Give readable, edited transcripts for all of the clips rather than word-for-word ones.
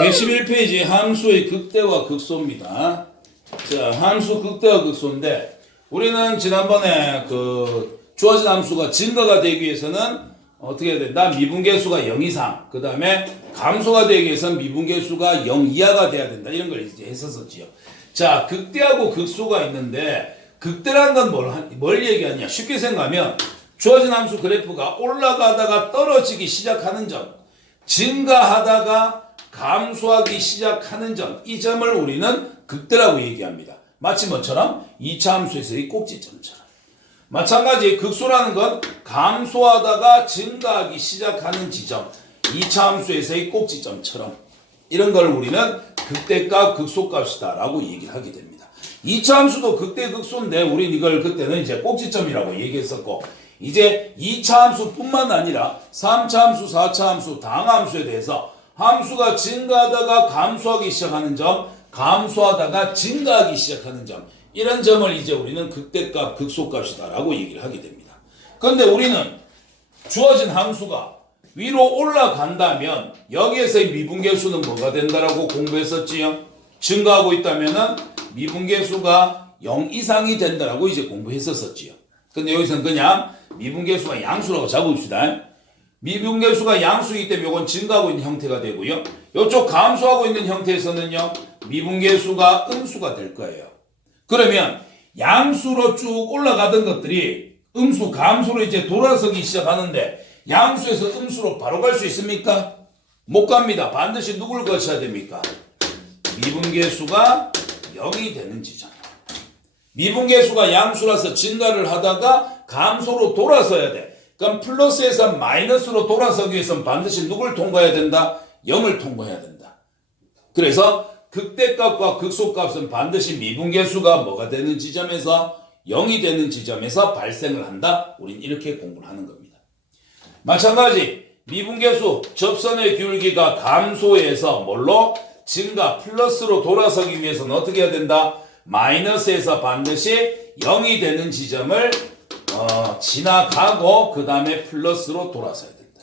111페이지 함수의 극대와 극소입니다. 자, 함수 극대와 극소인데 우리는 지난번에 주어진 함수가 증가가 되기 위해서는 어떻게 해야 된다? 미분계수가 0 이상, 그 다음에 감소가 되기 위해서는 미분계수가 0 이하가 돼야 된다. 이런 걸 이제 했었었지요. 자, 극대하고 극소가 있는데 극대라는 건 뭘 얘기하냐? 쉽게 생각하면 주어진 함수 그래프가 올라가다가 떨어지기 시작하는 점, 증가하다가 감소하기 시작하는 점, 이 점을 우리는 극대라고 얘기합니다. 마치 뭐처럼? 2차 함수에서의 꼭지점처럼. 마찬가지 극소라는 건 감소하다가 증가하기 시작하는 지점, 2차 함수에서의 꼭지점처럼 이런 걸 우리는 극대값, 극소값이다 라고 얘기를 하게 됩니다. 2차 함수도 극대, 극소인데 우린 이걸 그때는 이제 꼭지점이라고 얘기했었고, 이제 2차 함수뿐만 아니라 3차 함수, 4차 함수, 다항함수에 대해서 함수가 증가하다가 감소하기 시작하는 점, 감소하다가 증가하기 시작하는 점, 이런 점을 이제 우리는 극대값, 극소값이다 라고 얘기를 하게 됩니다. 그런데 우리는 주어진 함수가 위로 올라간다면 여기에서의 미분계수는 뭐가 된다라고 공부했었지요? 증가하고 있다면은 미분계수가 0 이상이 된다라고 이제 공부했었지요. 근데 여기서는 그냥 미분계수가 양수라고 잡읍시다. 미분계수가 양수이기 때문에 이건 증가하고 있는 형태가 되고요. 이쪽 감소하고 있는 형태에서는요, 미분계수가 음수가 될 거예요. 그러면 양수로 쭉 올라가던 것들이 음수, 감수로 이제 돌아서기 시작하는데 양수에서 음수로 바로 갈 수 있습니까? 못 갑니다. 반드시 누굴 거쳐야 됩니까? 미분계수가 0이 되는 지점. 미분계수가 양수라서 증가를 하다가 감소로 돌아서야 돼. 그럼 플러스에서 마이너스로 돌아서기 위해서는 반드시 누굴 통과해야 된다? 0을 통과해야 된다. 그래서 극대값과 극소값은 반드시 미분계수가 뭐가 되는 지점에서 0이 되는 지점에서 발생을 한다. 우린 이렇게 공부를 하는 겁니다. 마찬가지 미분계수 접선의 기울기가 감소해서 뭘로? 증가 플러스로 돌아서기 위해서는 어떻게 해야 된다? 마이너스에서 반드시 0이 되는 지점을 지나가고 그 다음에 플러스로 돌아서야 된다.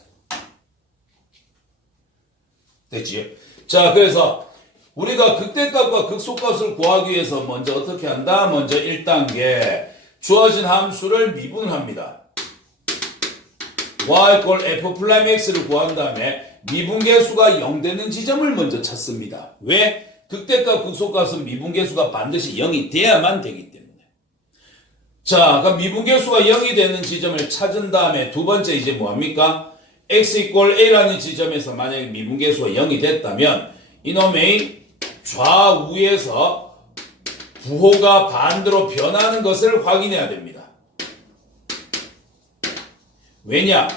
됐지? 자, 그래서 우리가 극대값과 극소값을 구하기 위해서 먼저 어떻게 한다? 먼저 1단계 주어진 함수를 미분을 합니다. y = f'(x)를 구한 다음에 미분계수가 0 되는 지점을 먼저 찾습니다. 왜? 극대값, 극소값은 미분계수가 반드시 0이 돼야만 되기 때문에. 자, 그럼 미분계수가 0이 되는 지점을 찾은 다음에 두 번째 이제 뭐합니까? x = a라는 지점에서 만약에 미분계수가 0이 됐다면 이놈의 좌우에서 부호가 반대로 변하는 것을 확인해야 됩니다. 왜냐?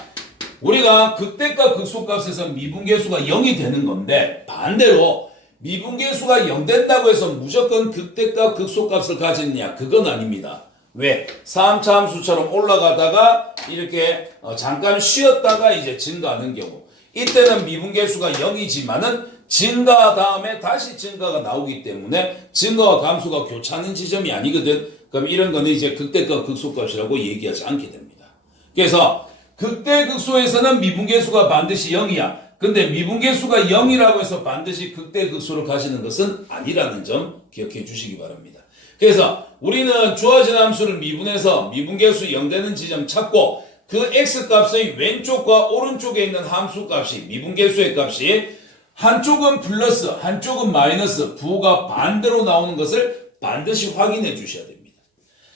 우리가 극대값, 극소값에서 미분계수가 0이 되는 건데 반대로 미분계수가 0 된다고 해서 무조건 극대값, 극소값을 가졌냐? 그건 아닙니다. 왜? 3차 함수처럼 올라가다가 이렇게 잠깐 쉬었다가 이제 증가하는 경우, 이때는 미분계수가 0이지만은 증가 다음에 다시 증가가 나오기 때문에 증가와 감소가 교차하는 지점이 아니거든. 그럼 이런 거는 이제 극대값, 극소값이라고 얘기하지 않게 됩니다. 그래서 극대, 극소에서는 미분계수가 반드시 0이야. 근데 미분계수가 0이라고 해서 반드시 극대, 극소를 가지는 것은 아니라는 점 기억해 주시기 바랍니다. 그래서 우리는 주어진 함수를 미분해서 미분계수 0 되는 지점 찾고 그 x값의 왼쪽과 오른쪽에 있는 함수 값이, 미분계수의 값이 한쪽은 플러스, 한쪽은 마이너스, 부호가 반대로 나오는 것을 반드시 확인해 주셔야 됩니다.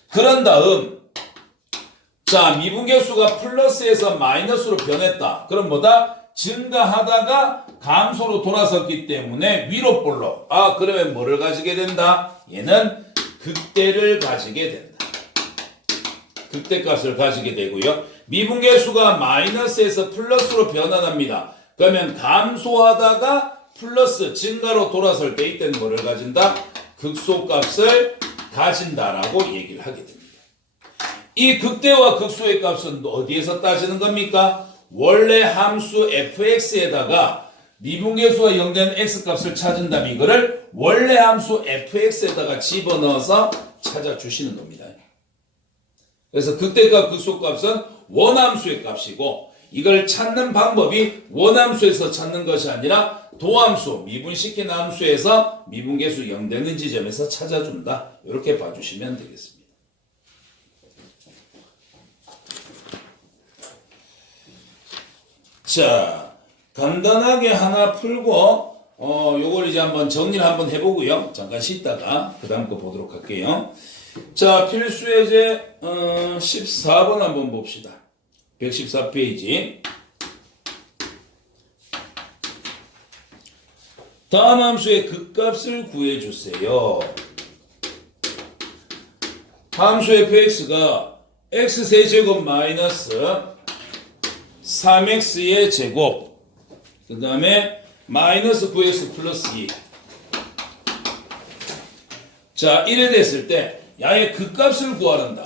그런 다음, 자, 미분계수가 플러스에서 마이너스로 변했다. 그럼 뭐다? 증가하다가 감소로 돌아섰기 때문에 위로 볼록. 아, 그러면 뭐를 가지게 된다? 얘는 극대를 가지게 된다. 극대값을 가지게 되고요. 미분계수가 마이너스에서 플러스로 변환합니다. 그러면 감소하다가 플러스 증가로 돌아설 때 이때는 뭐를 가진다? 극소값을 가진다라고 얘기를 하게 됩니다. 이 극대와 극소의 값은 어디에서 따지는 겁니까? 원래 함수 fx에다가 미분계수가 0 된 x값을 찾은다면 이거를 원래 함수 fx에다가 집어넣어서 찾아주시는 겁니다. 그래서 극대값, 극소값은 원함수의 값이고 이걸 찾는 방법이 원함수에서 찾는 것이 아니라 도함수, 미분시킨 함수에서 미분계수 0되는 지점에서 찾아준다. 이렇게 봐주시면 되겠습니다. 자, 간단하게 하나 풀고 요걸 이제 한번 정리를 한번 해보고요. 잠깐 쉬다가 그 다음 거 보도록 할게요. 자, 필수예제 14번 한번 봅시다. 114페이지. 다음 함수의 극값을 구해주세요. 함수 fx가 x세제곱 마이너스 3x의 제곱 그 다음에 마이너스 9x 플러스 2. 자, 이래 됐을 때 야의 극값을 구하란다.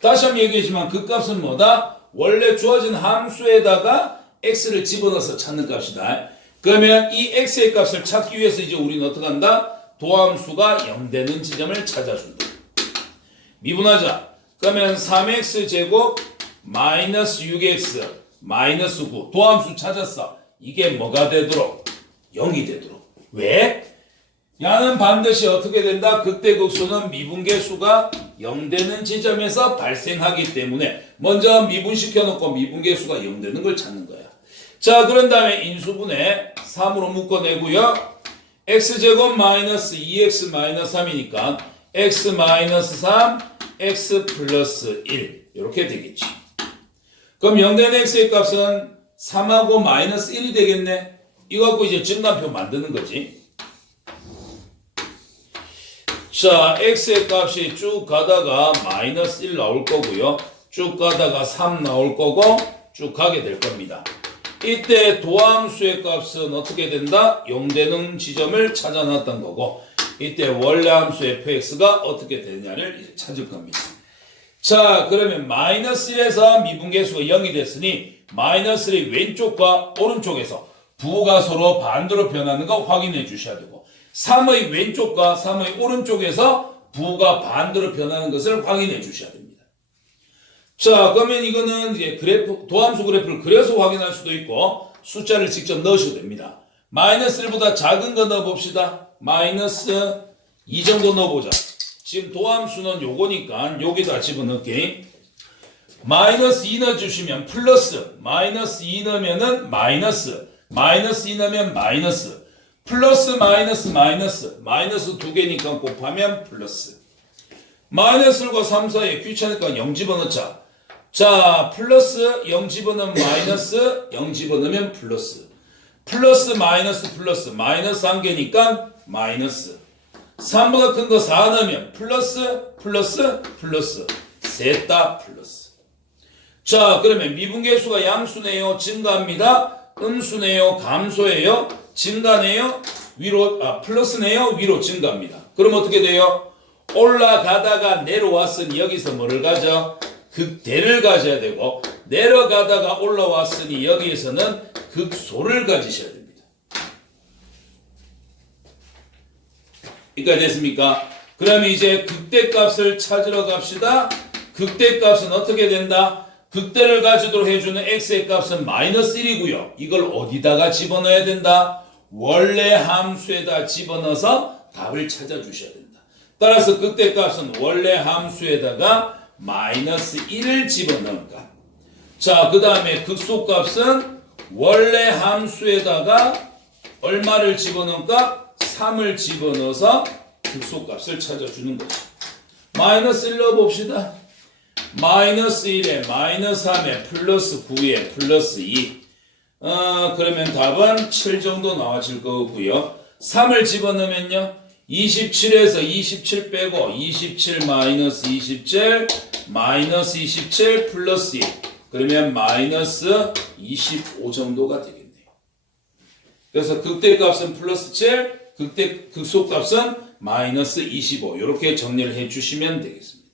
다시 한번 얘기했지만 극값은 뭐다? 원래 주어진 함수에다가 x를 집어넣어서 찾는 값이다. 그러면 이 x의 값을 찾기 위해서 이제 우리는 어떻게 한다? 도함수가 0되는 지점을 찾아준다. 미분하자. 그러면 3x 제곱 마이너스 6x 마이너스 9 도함수 찾았어. 이게 뭐가 되도록? 0이 되도록. 왜? 야는 반드시 어떻게 된다? 극대극소는 미분계수가 0되는 지점에서 발생하기 때문에 먼저 미분시켜놓고 미분계수가 0되는 걸 찾는 거야. 자, 그런 다음에 인수분해 3으로 묶어내고요. x제곱 마이너스 2x 마이너스 3이니까 x 마이너스 3, x 플러스 1 이렇게 되겠지. 그럼 0되는 x의 값은 3하고 마이너스 1이 되겠네. 이거 갖고 이제 증가표 만드는 거지. 자, x의 값이 쭉 가다가 마이너스 1 나올 거고요. 쭉 가다가 3 나올 거고 쭉 가게 될 겁니다. 이때 도함수의 값은 어떻게 된다? 0되는 지점을 찾아놨던 거고 이때 원래 함수 fx가 어떻게 되느냐를 이제 찾을 겁니다. 자, 그러면 마이너스 1에서 미분계수가 0이 됐으니 마이너스 1의 왼쪽과 오른쪽에서 부호가 서로 반대로 변하는 거 확인해 주셔야 되고 3의 왼쪽과 3의 오른쪽에서 부호가 반대로 변하는 것을 확인해 주셔야 됩니다. 자, 그러면 이거는 이제 그래프, 도함수 그래프를 그려서 확인할 수도 있고 숫자를 직접 넣으셔도 됩니다. 마이너스 1보다 작은 거 넣어봅시다. 마이너스 2 정도 넣어보자. 지금 도함수는 요거니까 여기다 집어넣게. 마이너스 2 넣어주시면 플러스, 마이너스 2 넣으면은 마이너스, 마이너스 2 넣으면 마이너스, 플러스 마이너스 마이너스, 마이너스 두 개니까 곱하면 플러스. 마이너스 1과 3 사이에 귀찮으니까 0 집어넣자. 자, 플러스 0 집어넣으면 마이너스, 0 집어넣으면 플러스. 플러스 마이너스 플러스, 마이너스 한 개니까 마이너스. 3보다 큰 거 4 넣으면 플러스, 플러스, 플러스. 셋 다 플러스. 자, 그러면 미분계수가 양수네요, 증가합니다. 음수네요, 감소해요, 증가네요, 위로, 플러스네요, 위로 증가합니다. 그럼 어떻게 돼요? 올라가다가 내려왔으니 여기서 뭐를 가져? 극대를 가져야 되고 내려가다가 올라왔으니 여기에서는 극소를 가지셔야 됩니다. 여기까지 됐습니까? 그럼 이제 극대값을 찾으러 갑시다. 극대값은 어떻게 된다? 극대를 가지도록 해주는 x의 값은 마이너스 1이고요. 이걸 어디다가 집어넣어야 된다? 원래 함수에다 집어넣어서 답을 찾아주셔야 된다. 따라서 극대값은 원래 함수에다가 마이너스 1을 집어넣을까? 자, 그 다음에 극소값은 원래 함수에다가 얼마를 집어넣을까? 3을 집어넣어서 극소값을 찾아주는 거죠. 마이너스 1 넣어봅시다. 마이너스 1에 마이너스 3에 플러스 9에 플러스 2. 그러면 답은 7 정도 나와질 거고요. 3을 집어넣으면요. 27에서 27 빼고 27 마이너스 27 마이너스 27 플러스 2 그러면 마이너스 25 정도가 되겠네요. 그래서 극대값은 플러스 7 극소값은 마이너스 25 이렇게 정리를 해 주시면 되겠습니다.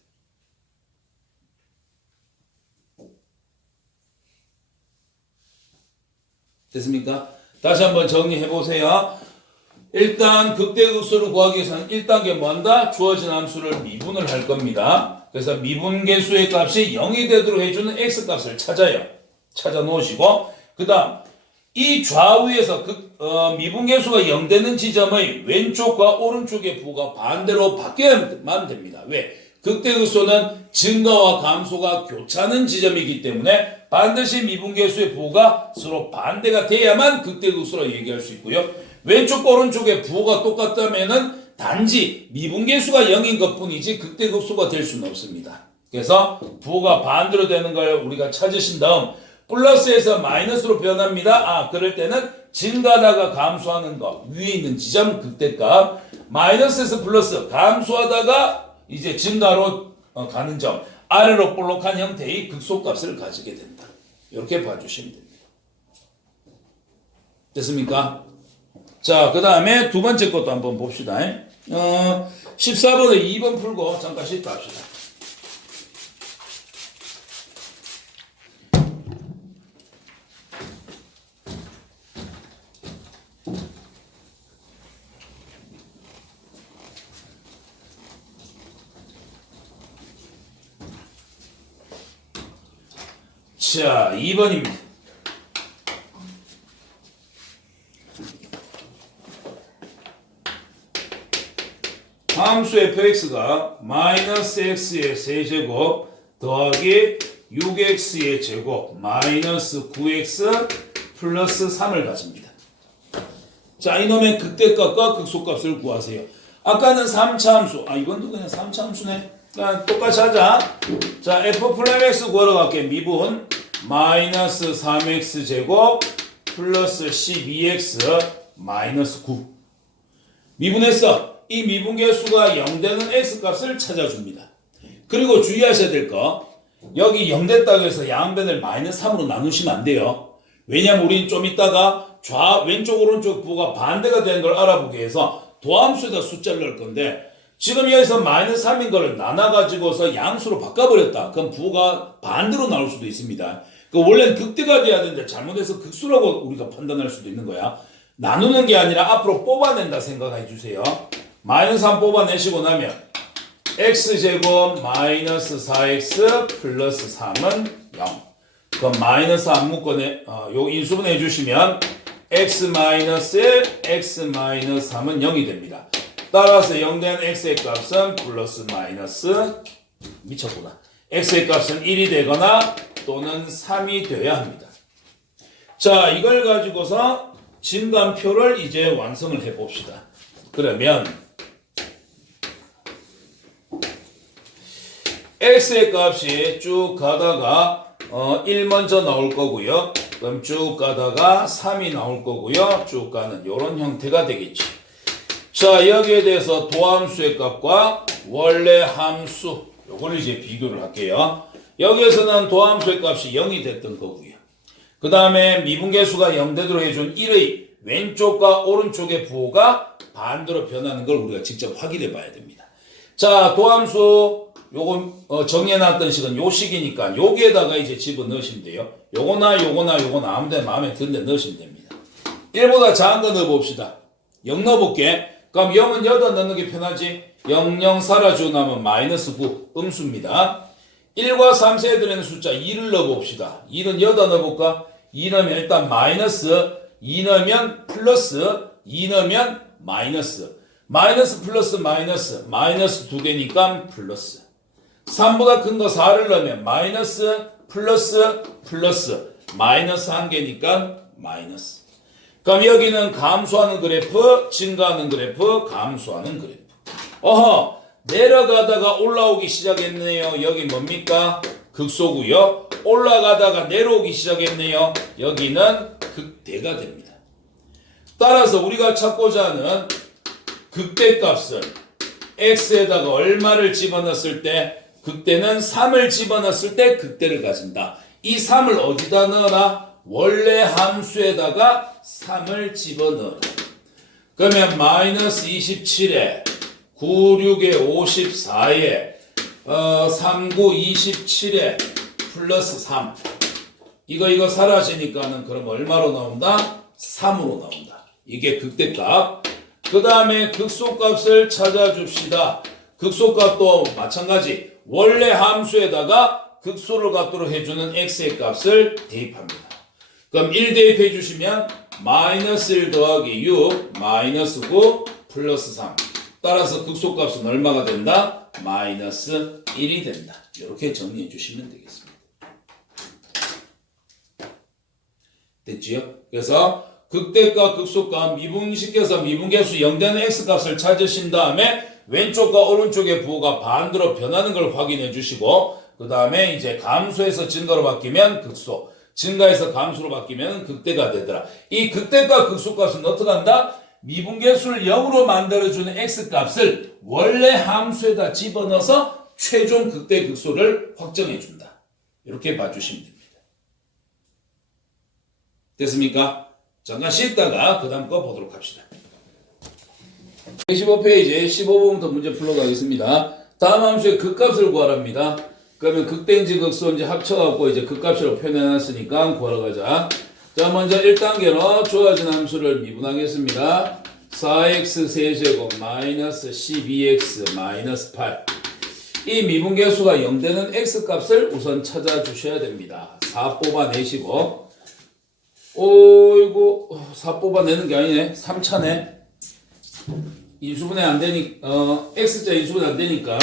됐습니까? 다시 한번 정리해 보세요. 일단 극대극소를 구하기 위해서는 1단계 뭐 한다? 주어진 함수를 미분을 할 겁니다. 그래서 미분계수의 값이 0이 되도록 해주는 x값을 찾아요. 찾아 놓으시고, 그 다음 이 좌우에서 미분계수가 0되는 지점의 왼쪽과 오른쪽의 부호가 반대로 바뀌어야만 됩니다. 왜? 극대극소는 증가와 감소가 교차하는 지점이기 때문에 반드시 미분계수의 부호가 서로 반대가 돼야만 극대극소라고 얘기할 수 있고요. 왼쪽 오른쪽의 부호가 똑같다면은 단지 미분계수가 0인 것뿐이지 극대극소가 될 수는 없습니다. 그래서 부호가 반대로 되는 걸 우리가 찾으신 다음 플러스에서 마이너스로 변합니다. 그럴 때는 증가하다가 감소하는 거, 위에 있는 지점 극대값, 마이너스에서 플러스 감소하다가 이제 증가로 가는 점, 아래로 볼록한 형태의 극소값을 가지게 된다. 이렇게 봐주시면 됩니다. 됐습니까? 자, 그 다음에 두 번째 것도 한번 봅시다. 14번에 2번 풀고 잠깐 쉬다 합시다. 자, 2번입니다. 함수 fx가 마이너스 x의 세제곱 더하기 6x의 제곱 마이너스 9x 플러스 3을 가집니다. 자, 이놈의 극대값과 극소값을 구하세요. 아까는 3차 함수, 이번도 그냥 3차 함수네. 그냥 똑같이 하자. 자, f 프라임 x 구하러 갈게. 미분 마이너스 3x 제곱 플러스 12x 마이너스 9. 미분했어. 이 미분계수가 0되는 x값을 찾아줍니다. 그리고 주의하셔야 될 거, 여기 0 됐다고 해서 양변을 마이너스 3으로 나누시면 안 돼요. 왜냐면 우리는 좀 이따가 왼쪽 오른쪽 부호가 반대가 되는 걸 알아보기 위해서 도함수에다 숫자를 넣을 건데, 지금 여기서 마이너스 3인 걸 나눠가지고서 양수로 바꿔버렸다. 그럼 부호가 반대로 나올 수도 있습니다. 원래는 극대가 돼야 되는데 잘못해서 극수라고 우리가 판단할 수도 있는 거야. 나누는 게 아니라 앞으로 뽑아낸다 생각해 주세요. 마이너스 3 뽑아내시고 나면 x제곱 마이너스 4x 플러스 3은 0. 그럼 마이너스 안 묶어내, 요 인수분 해주시면 x 마이너스 1, x 마이너스 3은 0이 됩니다. 따라서 0된 x의 값은 플러스 마이너스, 미쳤구나. x의 값은 1이 되거나 또는 3이 되어야 합니다. 자, 이걸 가지고서 진단표를 이제 완성을 해봅시다. 그러면 x의 값이 쭉 가다가 1 먼저 나올 거고요. 그럼 쭉 가다가 3이 나올 거고요. 쭉 가는 이런 형태가 되겠죠. 자, 여기에 대해서 도함수의 값과 원래 함수, 요걸 이제 비교를 할게요. 여기에서는 도함수의 값이 0이 됐던 거고요. 그 다음에 미분계수가 0되도록 해준 1의 왼쪽과 오른쪽의 부호가 반대로 변하는 걸 우리가 직접 확인해 봐야 됩니다. 자, 도함수 요거 정해놨던 식은 요 식이니까 여기에다가 이제 집어넣으시면 돼요. 요거나 아무데나 마음에 드는 데 넣으시면 됩니다. 1보다 작은 거 넣어봅시다. 0 넣어볼게. 그럼 0은 여기다 넣는 게 편하지. 0, 0 사라지고 나면 마이너스 9 음수입니다. 1과 3세에 들어있는 숫자 2를 넣어봅시다. 2는 여기다 넣어볼까? 2 넣으면 일단 마이너스, 2 넣으면 플러스, 2 넣으면 마이너스. 마이너스 플러스 마이너스, 마이너스 2개니까 플러스. 3보다 큰 거 4를 넣으면 마이너스, 플러스, 플러스, 마이너스 1개니까 마이너스. 그럼 여기는 감소하는 그래프, 증가하는 그래프, 감소하는 그래프. 내려가다가 올라오기 시작했네요. 여기 뭡니까? 극소고요. 올라가다가 내려오기 시작했네요. 여기는 극대가 됩니다. 따라서 우리가 찾고자 하는 극대값은 x에다가 얼마를 집어넣었을 때, 극대는 3을 집어넣었을 때 극대를 가진다. 이 3을 어디다 넣어라? 원래 함수에다가 3을 집어넣어라. 그러면 마이너스 27에 96에 54에 39 27에 플러스 3. 이거 사라지니까는 그럼 얼마로 나온다? 3으로 나온다. 이게 극대값. 그 다음에 극소값을 찾아줍시다. 극소값도 마찬가지. 원래 함수에다가 극소를 갖도록 해주는 x의 값을 대입합니다. 그럼 1 대입해 주시면 마이너스 1 더하기 6 마이너스 9 플러스 3. 따라서 극소값은 얼마가 된다? 마이너스 1이 된다. 이렇게 정리해 주시면 되겠습니다. 됐지요? 그래서 극대값, 극소값 미분시켜서 미분계수 0되는 x값을 찾으신 다음에 왼쪽과 오른쪽의 부호가 반대로 변하는 걸 확인해 주시고 그 다음에 이제 감소에서 증가로 바뀌면 극소, 증가에서 감소로 바뀌면 극대가 되더라. 이 극대값, 극소값은 어떻게 한다? 미분계수를 0으로 만들어주는 x값을 원래 함수에다 집어넣어서 최종 극대, 극소를 확정해 준다. 이렇게 봐주시면 됩니다. 됐습니까? 잠깐 쉬었다가 그 다음 거 보도록 합시다. 115페이지 15번부터 문제 풀어가겠습니다. 다음 함수의 극값을 구하랍니다. 그러면 극대인지 극소인지 합쳐갖고 이제 극값으로 표현해놨으니까 구하러 가자. 자, 먼저 1단계로 주어진 함수를 미분하겠습니다. 4x 세제곱 마이너스 12x 마이너스 8. 이 미분계수가 0되는 x값을 우선 찾아주셔야 됩니다. 4 뽑아내시고 오이고 4 뽑아내는 게 아니네. 3차네. 인수분해 안 되니 x자 인수분해 안 되니까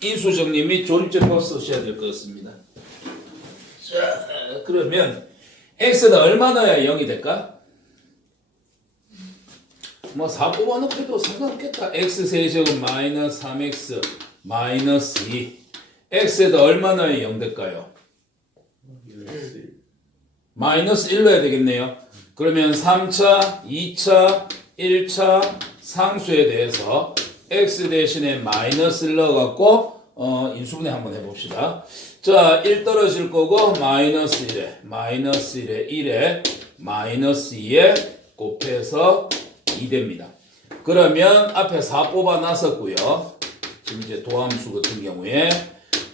인수정리 및 조립제법 쓰셔야 될 것 같습니다. 자, 그러면 x에다 얼마 넣어야 0이 될까? 뭐 4 뽑아놓고 해도 상관없겠다. x 세제곱 마이너스 3x 마이너스 2. x에다 얼마 넣어야 0 될까요? 마이너스 1 넣어야 되겠네요. 그러면 3차, 2차, 1차 상수에 대해서 x 대신에 마이너스 1 넣어갖고 인수분해 한번 해봅시다. 자, 1 떨어질 거고 마이너스 1에 마이너스 1에 1에 마이너스 2에 곱해서 2 됩니다. 그러면 앞에 4 뽑아놨었고요. 지금 이제 도함수 같은 경우에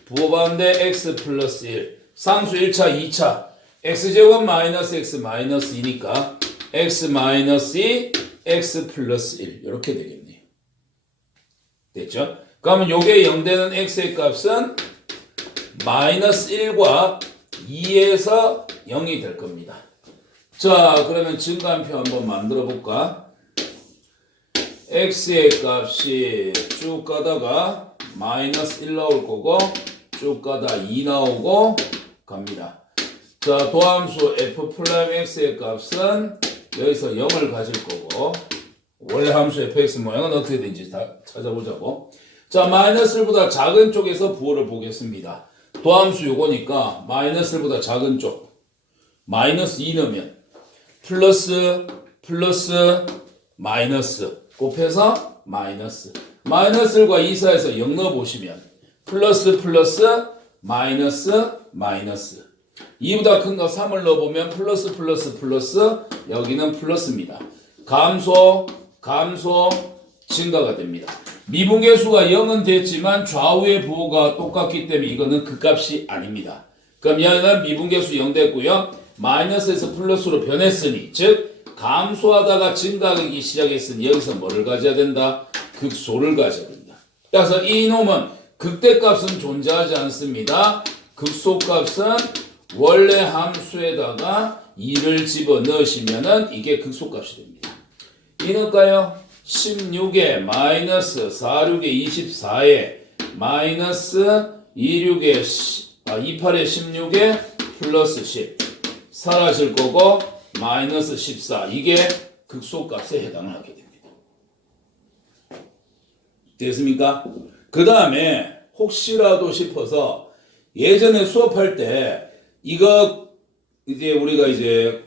부호반대 x 플러스 1 상수 1차 2차 x제곱 마이너스 x 마이너스 2니까 x 마이너스 2 x 플러스 1 이렇게 되겠네요. 됐죠? 그러면 요게 0되는 x의 값은 마이너스 1과 2에서 0이 될 겁니다. 자, 그러면 증가한표 한번 만들어 볼까? x의 값이 쭉 가다가 마이너스 1 나올 거고 쭉 가다 2 나오고 갑니다. 자, 도함수 f'x의 값은 여기서 0을 가질 거고 원래 함수 fx 모양은 어떻게 되는지 다 찾아보자고. 자, 마이너스 1보다 작은 쪽에서 부호를 보겠습니다. 도함수 요거니까 마이너스 1보다 작은 쪽 마이너스 2 넣으면 플러스 마이너스 곱해서 마이너스 1과 2 사이에서 0 넣어보시면 플러스 마이너스 2보다 큰 거 3을 넣어보면 플러스 여기는 플러스입니다. 감소 증가가 됩니다. 미분계수가 0은 됐지만 좌우의 부호가 똑같기 때문에 이거는 극값이 아닙니다. 그럼 얘는 미분계수 0 됐고요. 마이너스에서 플러스로 변했으니 즉 감소하다가 증가하기 시작했으니 여기서 뭐를 가져야 된다? 극소를 가져야 된다. 그래서 이 놈은 극대값은 존재하지 않습니다. 극소값은 원래 함수에다가 2를 집어넣으시면은 이게 극소값이 됩니다. 이 넣을까요? 16에 마이너스 46에 24에 마이너스 28에 16에 플러스 10 사라질 거고 마이너스 14 이게 극소값에 해당을 하게 됩니다. 됐습니까? 그 다음에 혹시라도 싶어서 예전에 수업할 때 이거 이제 우리가 이제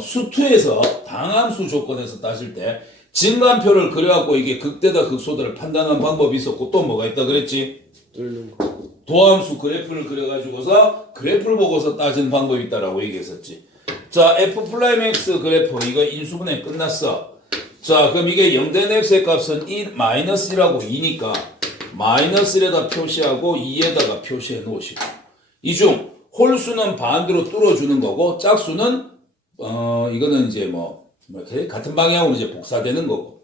수투에서 당함수 조건에서 따질 때 증가표를 그려갖고 이게 극대다 극소다를 판단하는 방법이 있었고 또 뭐가 있다 그랬지? 도함수 그래프를 그려가지고서 그래프를 보고서 따지는 방법이 있다라고 얘기했었지. 자, f'x 그래프 이거 인수분해 끝났어. 자, 그럼 이게 0된 x의 값은 1, 마이너스 1하고 2니까 마이너스 1에다 표시하고 2에다가 표시해 놓으시고 이 중 홀수는 반대로 뚫어주는 거고 짝수는 이거는 이제 뭐 같은 방향으로 이제 복사되는 거고.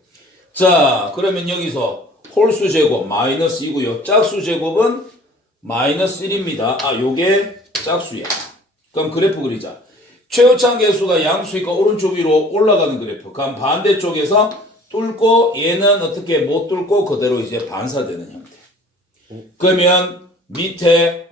자, 그러면 여기서 홀수 제곱 마이너스 2고요. 짝수 제곱은 마이너스 1입니다. 아, 요게 짝수야. 그럼 그래프 그리자. 최고창 계수가 양수니까 오른쪽 위로 올라가는 그래프. 그럼 반대쪽에서 뚫고 얘는 어떻게 못 뚫고 그대로 이제 반사되는 형태. 그러면 밑에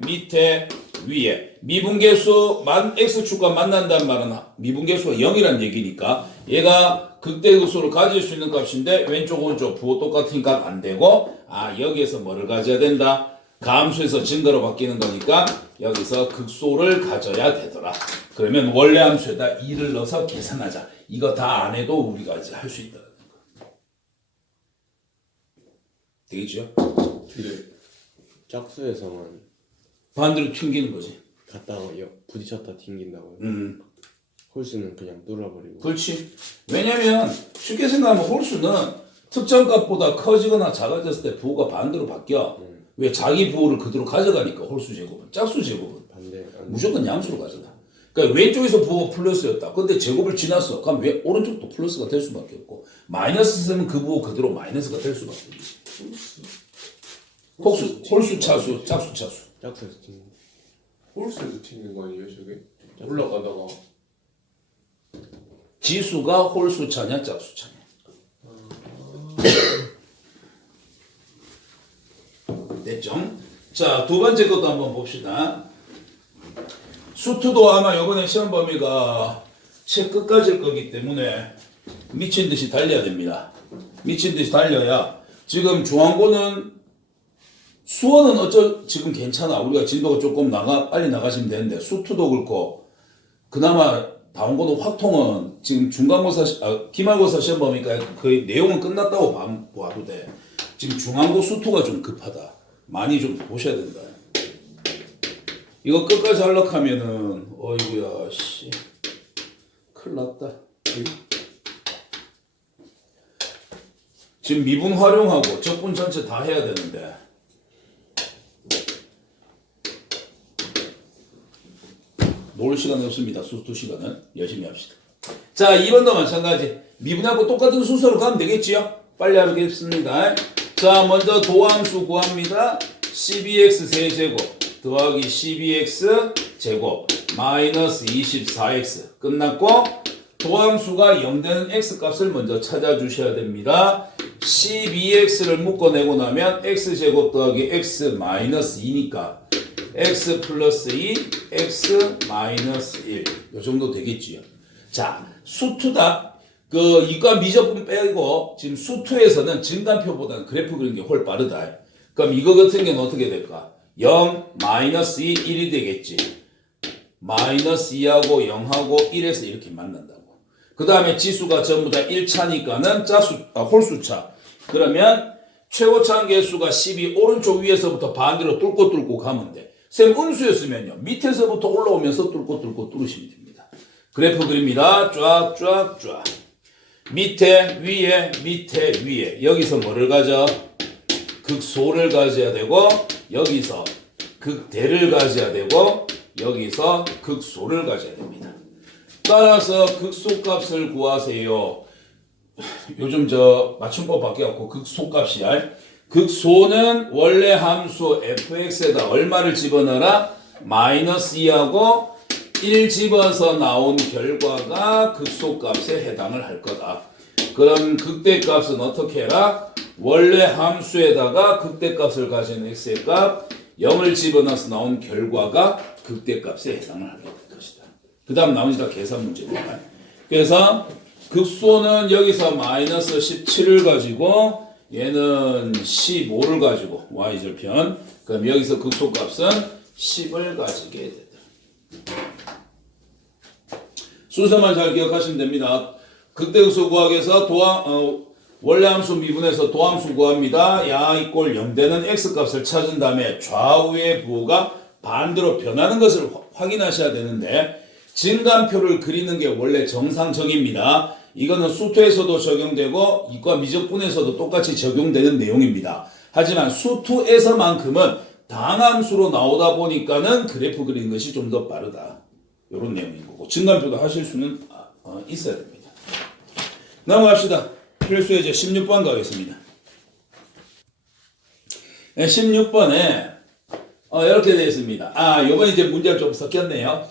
위에 미분계수 x축과 만난다는 말은 미분계수가 0이란 얘기니까 얘가 극대극소를 가질 수 있는 값인데 왼쪽 오른쪽 부호 똑같으니까 안 되고 아 여기에서 뭐를 가져야 된다? 감수에서 증가로 바뀌는 거니까 여기서 극소를 가져야 되더라. 그러면 원래 함수에다 2를 넣어서 계산하자. 이거 다 안 해도 우리가 이제 할 수 있다는 거. 되겠죠? 네. 짝수에서만 반대로 튕기는 거지. 갔다가 부딪혔다 튕긴다고요? 홀수는 그냥 뚫어버리고. 그렇지. 왜냐면 쉽게 생각하면 홀수는 특정 값보다 커지거나 작아졌을 때 부호가 반대로 바뀌어. 왜 자기 부호를 그대로 가져가니까 홀수 제곱은. 짝수 제곱은 반대. 무조건 양수로 가져가. 그러니까 왼쪽에서 부호가 플러스였다. 근데 제곱을 지났어. 그럼 왜 오른쪽도 플러스가 될 수밖에 없고 마이너스 쓰면 그 부호 그대로 마이너스가 될 수밖에 없지. 홀수 차수, 짝수 차수. 짝수에서 튕긴. 홀수에서 튕긴 거 아니에요 저게? 올라가다가 지수가 홀수 차냐 짝수 차냐. 됐죠? 자, 두 번째 것도 한번 봅시다. 수투도 아마 이번에 시험 범위가 책 끝까지일 거기 때문에 미친 듯이 달려야 됩니다. 미친 듯이 달려야 지금 중앙고는 수원은 지금 괜찮아. 우리가 진도가 조금 빨리 나가시면 되는데 수투도 그렇고 그나마 다운고는 확통은 지금 기말고사 시험 범위가 거의 내용은 끝났다고 봐도 돼. 지금 중앙고 수투가 좀 급하다. 많이 좀 보셔야 된다. 이거 끝까지 하려고 하면은 어이구야 씨 큰일 났다. 지금 미분 활용하고 적분 전체 다 해야 되는데 놀 시간이 없습니다. 수투 시간은 열심히 합시다. 자 2번도 마찬가지. 미분하고 똑같은 순서로 가면 되겠지요? 빨리 하겠습니다. 자 먼저 도함수 구합니다. 12x 세제곱 더하기 12x 제곱 마이너스 24x 끝났고 도함수가 0 되는 x 값을 먼저 찾아주셔야 됩니다. 12x를 묶어내고 나면 x제곱 더하기 x 마이너스 2니까 x 플러스 2, x 마이너스 1. 요 정도 되겠지요. 자, 수투다. 이과 미적분 빼고 지금 수투에서는 증간표보다는 그래프 그리는 게 훨 빠르다. 그럼 이거 같은 경우는 어떻게 될까? 0, 마이너스 2, 1이 되겠지. 마이너스 2하고 0하고 1에서 이렇게 만난다고. 그 다음에 지수가 전부 다 1차니까는 홀수차. 그러면 최고차항 계수가 12 오른쪽 위에서부터 반대로 뚫고 가면 돼. 쌤 음수였으면요. 밑에서부터 올라오면서 뚫고 뚫으시면 됩니다. 그래프 그립니다. 쫙. 밑에 위에 여기서 뭐를 가져? 극소를 가져야 되고 여기서 극대를 가져야 되고 여기서 극소를 가져야 됩니다. 따라서 극소값을 구하세요. 요즘 맞춤법 바뀌어갖고 극소값이야. 극소는 원래 함수 fx에다 얼마를 집어넣어라? 마이너스 2하고 1 집어서 나온 결과가 극소값에 해당을 할 거다. 그럼 극대값은 어떻게 해라? 원래 함수에다가 극대값을 가진 x의 값 0을 집어넣어서 나온 결과가 극대값에 해당을 하게 될 것이다. 그 다음 나머지 다 계산 문제입니다. 그래서 극소는 여기서 마이너스 17을 가지고 얘는 15를 가지고 y절편. 그럼 여기서 극소값은 10을 가지게 된다. 순서만 잘 기억하시면 됩니다. 극대극소 구하기에서 원래 함수 미분해서 도함수 구합니다. 야 이꼴 0 되는 x값을 찾은 다음에 좌우의 부호가 반대로 변하는 것을 확인하셔야 되는데 증간표를 그리는 게 원래 정상적입니다. 이거는 수투에서도 적용되고 이과 미적분에서도 똑같이 적용되는 내용입니다. 하지만 수투에서만큼은 당함수로 나오다 보니까는 그래프 그리는 것이 좀 더 빠르다. 이런 내용인 거고 증간표도 하실 수는 있어야 됩니다. 넘어갑시다. 필수예제 16번 가겠습니다. 16번에 이렇게 되어 있습니다. 요번에 이제 문제가 좀 섞였네요.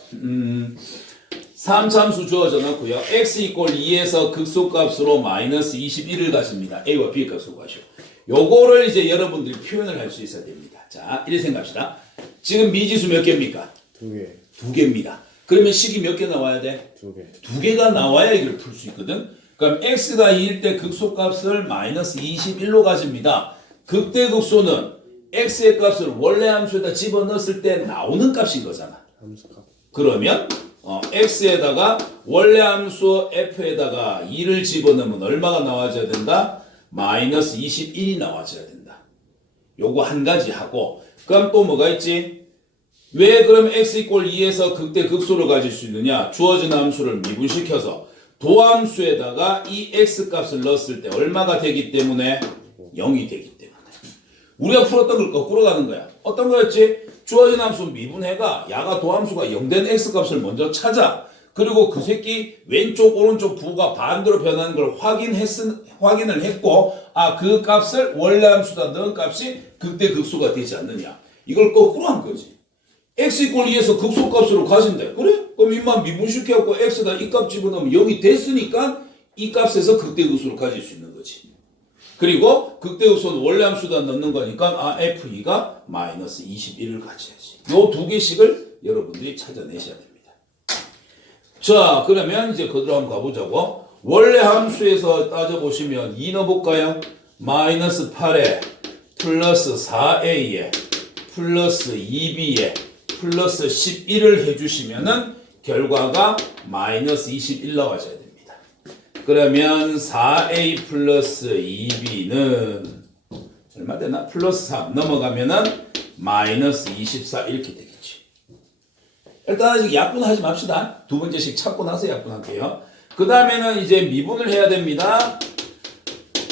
3참수 주어져 놓고요. x 이퀄 2에서 극소값으로 마이너스 21을 가집니다. a와 b의 값을 구하시오. 요거를 이제 여러분들이 표현을 할 수 있어야 됩니다. 자, 이렇게 생각합시다. 지금 미지수 몇 개입니까? 2개. 2개입니다. 그러면 식이 몇 개 나와야 돼? 2개. 2개가 나와야 이걸 풀 수 있거든. 그럼 x가 2일 때 극소값을 마이너스 21로 가집니다. 극대극소는 x의 값을 원래 함수에다 집어넣었을 때 나오는 값인 거잖아. 함수값. 그러면 x에다가 원래 함수 f에다가 2를 집어넣으면 얼마가 나와줘야 된다? 마이너스 21이 나와줘야 된다. 요거 한 가지 하고, 그럼 또 뭐가 있지? 왜 그럼 x 이퀄 2에서 극대 극소를 가질 수 있느냐? 주어진 함수를 미분시켜서 도함수에다가 이 x 값을 넣었을 때 얼마가 되기 때문에 0이 되기 때문에. 우리가 풀었던 걸 거꾸로 가는 거야. 어떤 거였지? 주어진 함수 미분해가 야가 도함수가 0된 x값을 먼저 찾아. 그리고 그 새끼 왼쪽 오른쪽 부가 반대로 변하는 걸 확인을 했고, 그 값을 원래 함수다 넣은 값이 극대 극소가 되지 않느냐. 이걸 거꾸로 한 거지. x 이퀄 2에서 극소값으로 가진대. 그래? 그럼 이만 미분시켜갖고 x에다 이 값 집어넣으면 0이 됐으니까 이 값에서 극대 극소를 가질 수 있는 거지. 그리고 극대극소는 원래 함수다 넣는 거니까 f2가 마이너스 21을 가져야지. 요 두 개씩을 여러분들이 찾아내셔야 됩니다. 자, 그러면 이제 그대로 한번 가보자고. 원래 함수에서 따져보시면 2 넣어볼까요? 마이너스 8에 플러스 4a에 플러스 2b에 플러스 11을 해주시면은 결과가 마이너스 21 나와줘야 됩니다. 그러면 4a 플러스 2b는 얼마 되나? 플러스 3 넘어가면은 마이너스 24 이렇게 되겠지. 일단 아직 약분하지 맙시다. 두 번째씩 찾고 나서 약분할게요. 그 다음에는 이제 미분을 해야 됩니다.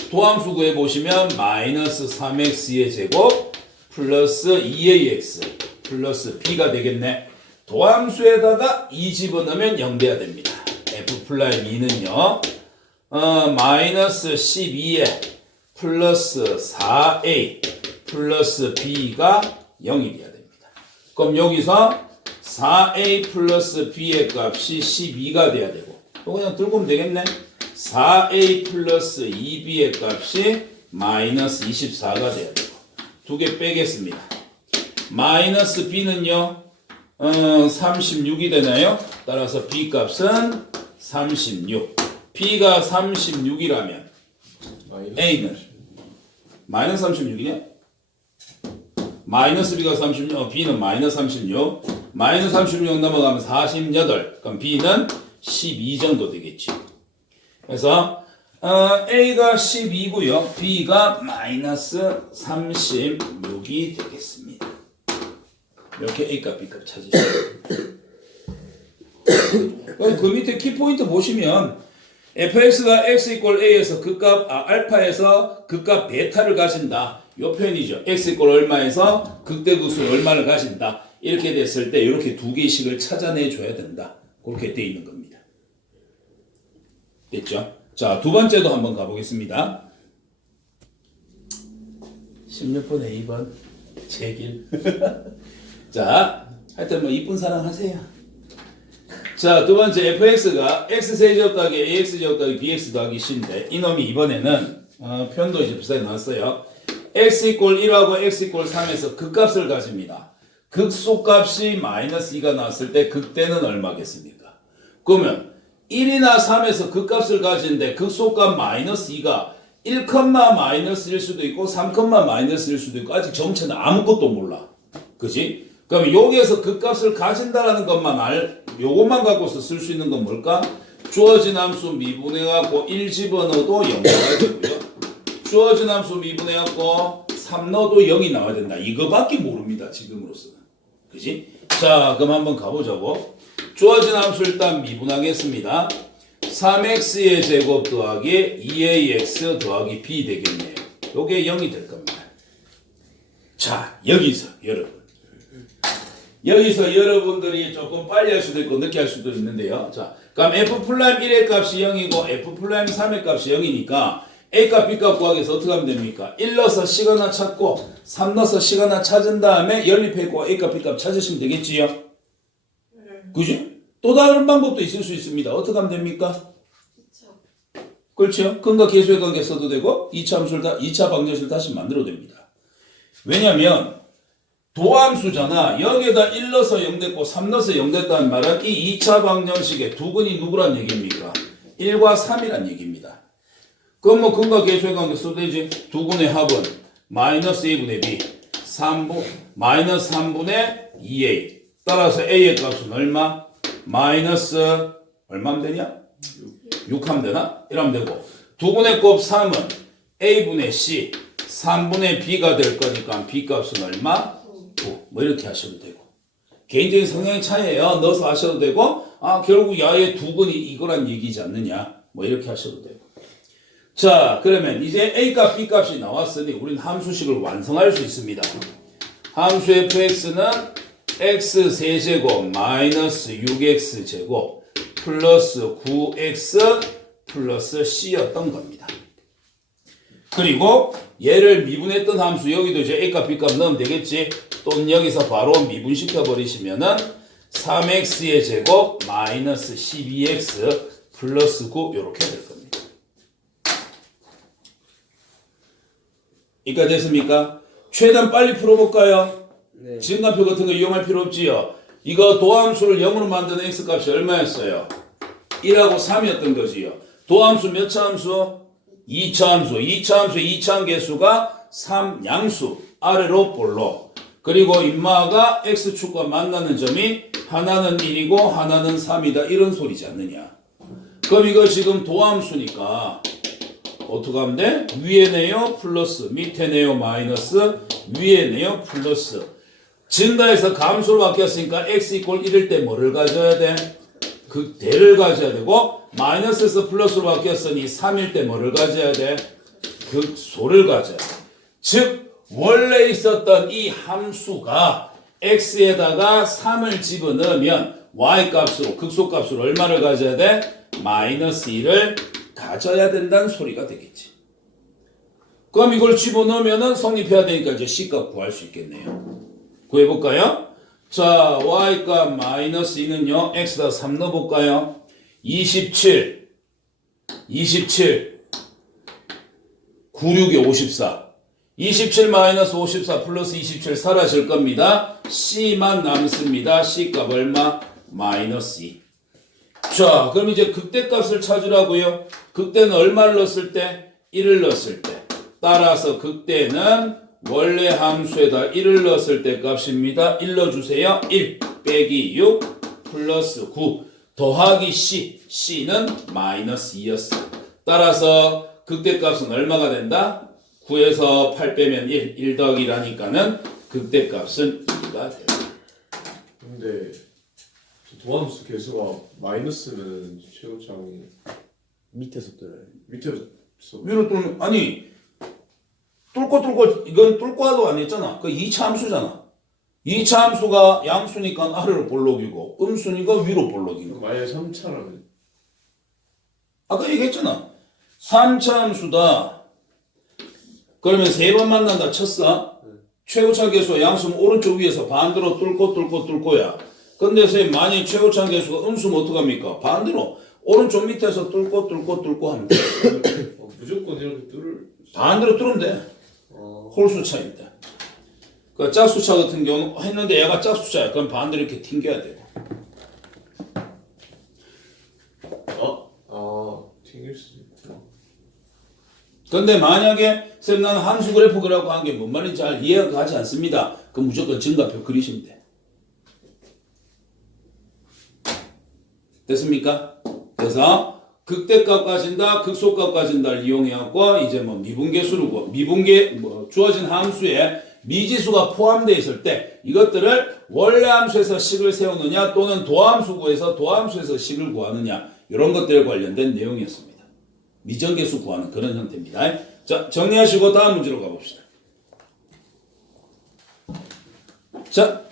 도함수 구해보시면 마이너스 3x의 제곱 플러스 2ax 플러스 b가 되겠네. 도함수에다가 2 집어넣으면 0 돼야 됩니다. f 플라임 2는요. 마이너스 12에 플러스 4a 플러스 b가 0이 돼야 됩니다. 그럼 여기서 4a 플러스 b의 값이 12가 돼야 되고, 또 그냥 들고 오면 되겠네. 4a 플러스 2b의 값이 마이너스 24가 돼야 되고, 두 개 빼겠습니다. 마이너스 b는요, 36이 되나요? 따라서 b 값은 36. b가 36이라면 a는 마이너스 36이냐? 마이너스 b가 36, b는 마이너스 36. 마이너스 36 넘어가면 48. 그럼 b는 12 정도 되겠지. 그래서 a가 12고요. b가 마이너스 36이 되겠습니다. 이렇게 a값, b값 찾으시면 그 밑에 키포인트 보시면 fx가 x 이퀄 a에서 극값 알파에서 극값 베타를 가진다. 요 표현이죠. x 이퀄 얼마에서 극대극소 얼마를 가진다. 이렇게 됐을 때 이렇게 두 개씩을 찾아내 줘야 된다. 그렇게 돼 있는 겁니다. 됐죠? 자, 두 번째도 한번 가보겠습니다. 16번에 2번 제길. 자, 하여튼 뭐 이쁜 사랑 하세요. 자, 두 번째 fx가 x세제곱 더하기 ax제곱 더하기 bx 더하기 c인데 이놈이 이번에는 표현도 이제 비슷하게 나왔어요. x 이퀄 1하고 x 이퀄 3에서 극값을 가집니다. 극소값이 마이너스 2가 나왔을 때 극대는 얼마겠습니까? 그러면 1이나 3에서 극값을 가지는데 극소값 마이너스 2가 1, 마이너스일 수도 있고 3, 마이너스일 수도 있고 아직 정체는 아무것도 몰라. 그지? 그럼 여기에서 극값을 가진다라는 것만 요것만 갖고서 쓸 수 있는 건 뭘까? 주어진 함수 미분해갖고 1 집어넣어도 0 나와야 되고요. 주어진 함수 미분해갖고 3 넣어도 0이 나와야 된다. 이거밖에 모릅니다. 지금으로서는. 그지? 자, 그럼 한번 가보자고. 주어진 함수 일단 미분하겠습니다. 3x의 제곱 더하기 2ax 더하기 b 되겠네요. 요게 0이 될 겁니다. 자, 여기서 여러분들이 조금 빨리 할 수도 있고 늦게 할 수도 있는데요. 자, 그럼 f 플라임 1의 값이 0이고 f 플라임 3의 값이 0이니까 A값 B값 구하기 위해서 어떻게 하면 됩니까? 1 넣어서 식 하나 찾고 3 넣어서 식 하나 찾은 다음에 연립해고 A값 B값 찾으시면 되겠지요? 그지? 또 다른 방법도 있을 수 있습니다. 어떻게 하면 됩니까? 그렇죠? 근과 계수의 관계 써도 되고 2차 함수를 2차 방정식을 다시 만들어도 됩니다. 왜냐면 도함수잖아. 여기에다 1 넣어서 0 됐고 3 넣어서 0 됐다는 말은 이 2차 방정식의 두근이 누구란 얘기입니까? 1과 3이란 얘기입니다. 그럼 뭐 근과 계수의 관계 써도 되지. 두근의 합은 마이너스 A분의 B 3분 마이너스 3분의 2A 따라서 A의 값은 얼마? 마이너스 얼마면 되냐? 6 하면 되나? 이러면 되고 두근의 곱 3은 A분의 C 3분의 B가 될 거니까 B 값은 얼마? 9. 뭐 이렇게 하셔도 되고 개인적인 성향의 차이예요. 넣어서 하셔도 되고 결국 야의 두근이 이거란 얘기지 않느냐 뭐 이렇게 하셔도 되고 자 그러면 이제 A값 B값이 나왔으니 우린 함수식을 완성할 수 있습니다. 함수 fx는 x 세제곱 마이너스 6x제곱 플러스 9x 플러스 c였던 겁니다. 그리고 얘를 미분했던 함수 여기도 이제 A값 B값 넣으면 되겠지. 또는 여기서 바로 미분시켜 버리시면은 3x의 제곱 마이너스 12x 플러스 9 이렇게 될 겁니다. 이까 됐습니까? 최대한 빨리 풀어볼까요? 네. 증가표 같은 거 이용할 필요 없지요. 이거 도함수를 0으로 만드는 x값이 얼마였어요? 1하고 3이었던 거지요. 도함수 몇 차 함수? 2차 함수. 2차 함수의 2차 개수가 3 양수 아래로 볼록. 그리고 인마가 x축과 만나는 점이 하나는 1이고 하나는 3이다. 이런 소리지 않느냐. 그럼 이거 지금 도함수니까 어떻게 하면 돼? 위에 내요 플러스 밑에 내요 마이너스 위에 내요 플러스 증가해서 감수로 바뀌었으니까 x 이꼴 1일 때 뭐를 가져야 돼? 극대를 가져야 되고 마이너스에서 플러스로 바뀌었으니 3일 때 뭐를 가져야 돼? 극소를 가져야 돼. 즉 원래 있었던 이 함수가 x에다가 3을 집어넣으면 y값으로 극소값으로 얼마를 가져야 돼? 마이너스 1을 가져야 된다는 소리가 되겠지. 그럼 이걸 집어넣으면 성립해야 되니까 이제 C값 구할 수 있겠네요. 구해볼까요? 자, Y값 마이너스 2는요, X에다 3 넣어볼까요? 27, 96에 54. 27 마이너스 54 플러스 27 사라질 겁니다. C만 남습니다. C값 얼마? 마이너스 2. 자, 그럼 이제 극대값을 찾으라고요. 극대는 얼마를 넣었을 때? 1을 넣었을 때. 따라서 극대는 원래 함수에다 1을 넣었을 때 값입니다. 1 넣어주세요. 1 빼기 6 플러스 9 더하기 C. C는 마이너스 2였어. 따라서 극대값은 얼마가 된다? 9에서 8 빼면 1 더하기 1하니까는 극대값은 2가 된다. 근데 도함수 개수가 마이너스는 최고창이 밑에서 들어요. 밑에서 위로 뚫면 아니 뚫고 이건 뚫고도 안 했잖아. 그 2차 함수잖아. 2차 함수가 양수니까 아래로 볼록이고 음수니까 위로 볼록인 거. 만약에 3차라면 아까 얘기했잖아. 3차 함수다. 그러면 3번 만난다 쳤어. 최고차 개수 양수는 오른쪽 위에서 반대로 뚫고야. 근데 선생님 만약 최고차 개수가 음수면 어떡합니까? 반대로 오른쪽 밑에서 뚫고 하면 돼. 무조건 이렇게 뚫을 반대로 뚫으면 돼. 홀수차인데. 그 짝수차 같은 경우는 했는데 얘가 짝수차야. 그럼 반대로 이렇게 튕겨야 되고. 튕길 수 있구나. 근데 만약에 쌤 나는 함수 그래프 그라고 한 게 뭔 말인지 잘 이해가 가지 않습니다. 그럼 무조건 증가표 그리시면 돼. 됐습니까? 그래서 극대값 가진다, 극소값 가진다를 이용해갖고 이제 뭐 미분계수로 주어진 함수에 미지수가 포함되어 있을 때 이것들을 원래 함수에서 식을 세우느냐 또는 도함수 구해서 도함수에서 식을 구하느냐 이런 것들에 관련된 내용이었습니다. 미정계수 구하는 그런 형태입니다. 자, 정리하시고 다음 문제로 가봅시다. 자,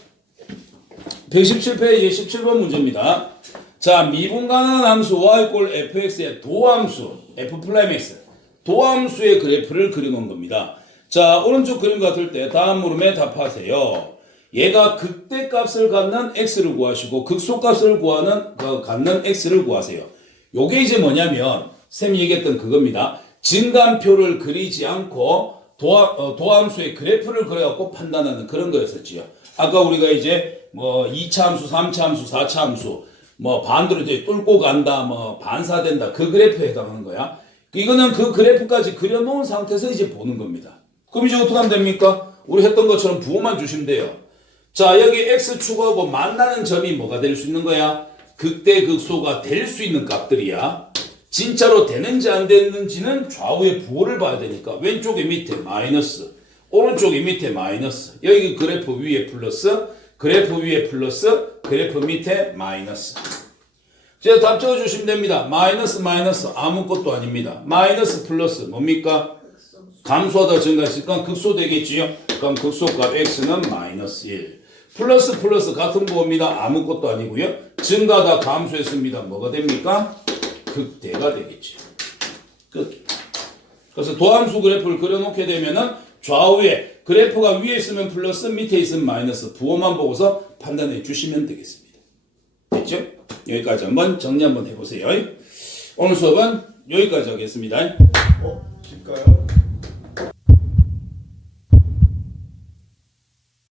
117페이지 17번 문제입니다. 자, 미분 가능한 함수 y 꼴 fx의 도함수 f 플라임 x 도함수의 그래프를 그려놓은 겁니다. 자, 오른쪽 그림 같을 때 다음 물음에 답하세요. 얘가 극대값을 갖는 x를 구하시고 극소값을 갖는 x를 구하세요. 요게 이제 뭐냐면 쌤이 얘기했던 그겁니다. 증감표를 그리지 않고 도함수의 그래프를 그려갖고 판단하는 그런 거였었지요. 아까 우리가 이제 뭐 2차 함수, 3차 함수, 4차 함수 뭐 반대로 이제 뚫고 간다, 뭐 반사된다 그 그래프에 해당하는 거야. 이거는 그 그래프까지 그려놓은 상태에서 이제 보는 겁니다. 그럼 이제 어떻게 하면 됩니까? 우리 했던 것처럼 부호만 주시면 돼요. 자, 여기 x축하고 만나는 점이 뭐가 될 수 있는 거야? 극대 극소가 될 수 있는 값들이야. 진짜로 되는지 안 되는지는 좌우의 부호를 봐야 되니까 왼쪽에 밑에 마이너스, 오른쪽에 밑에 마이너스, 여기 그래프 위에 플러스, 그래프 위에 플러스, 그래프 밑에 마이너스. 제가 답 적어주시면 됩니다. 마이너스 마이너스 아무것도 아닙니다. 마이너스 플러스 뭡니까? 감소하다 증가했으니까 극소 되겠지요. 그럼 극소값 x는 마이너스 1. 플러스 플러스 같은 부호입니다. 아무것도 아니고요. 증가하다 감소했습니다. 뭐가 됩니까? 극대가 되겠죠. 끝. 그래서 도함수 그래프를 그려놓게 되면은 좌우에 그래프가 위에 있으면 플러스 밑에 있으면 마이너스 부호만 보고서 판단해 주시면 되겠습니다. 됐죠? 여기까지 한번 정리 한번 해보세요. 오늘 수업은 여기까지 하겠습니다.